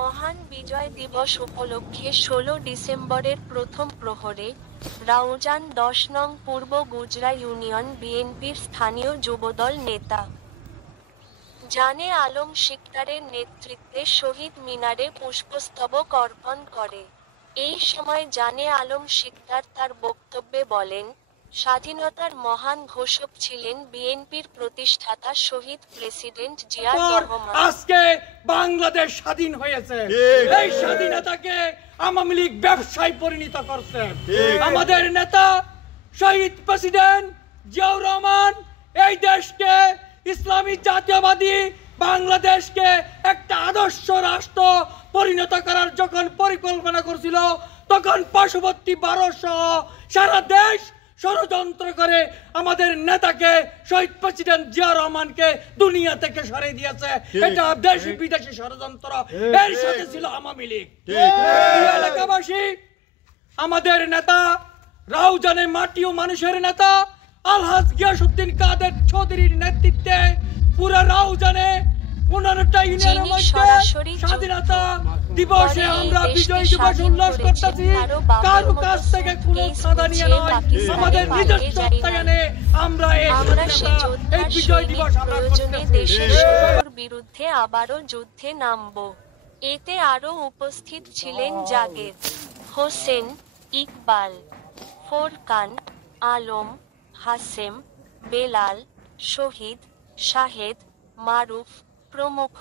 মহান বিজয় দিবস উপলক্ষে ১৬ ডিসেম্বরের প্রথম প্রহরে রাউজান ১০ নং পূর্ব গুজরা ইউনিয়ন বিএনপির স্থানীয় যুবদল নেতা জানে আলম শিকদারের নেতৃত্বে শহীদ মিনারে পুষ্পস্তবক অর্পণ করে। এই সময় জানে আলম শিকদার তার বক্তব্যে বলেন, স্বাধীনতার মহান ঘোষক ছিলেন বিএনপির প্রতিষ্ঠাতা শহীদ প্রেসিডেন্ট জিয়া রহমান। আজকে বাংলাদেশ স্বাধীন হয়েছে, এই স্বাধীনতাকে আওয়ামী লীগ ব্যবসায় পরিণত করছে। আমাদের নেতা শহীদ প্রেসিডেন্ট জিয়াউর রহমান এই দেশকে ইসলামী জাতীয়বাদী বাংলাদেশকে একটা আদর্শ রাষ্ট্র পরিণত করার যখন পরিকল্পনা করছিল, তখন পার্শ্ববর্তী ভারত সহ সারা দেশ ষড়যন্ত্র করে আমাদের নেতাকে শহীদ প্রেসিডেন্ট জিয়া রহমানকে দুনিয়া থেকে সরিয়ে দিয়েছে। এটা দেশি বিদেশি ষড়যন্ত্র, এর সাথে ছিল আওয়ামী লীগ। এলাকাবাসী, আমাদের নেতা রাউজানের মাটি ও মানুষের নেতা আলহাজ গিয়াসউদ্দিন কাদের চৌধুরীর নেতৃত্বে পুরো রাউজানে 15টা ইউনিয়নের মধ্যে স্বাধীনতা দিবসে আমরা বিজয় দিবস উল্লাস করতেছি। কারো কাছ থেকে কোনো চাঁদা নিয়ে নয়, আমাদের নিজস্ব অর্থায়নে আমরা এই বিজয় দিবস প্রয়োজনে দেশের শত্রুর বিরুদ্ধে আবারও যুদ্ধে নামব। এতে আরো উপস্থিত ছিলেন জাগের হোসেন, ইকবাল, ফোরকান, আলম, হাসেম, বেলাল, শহীদ, শাহেদ, মারুফ প্রমুখ।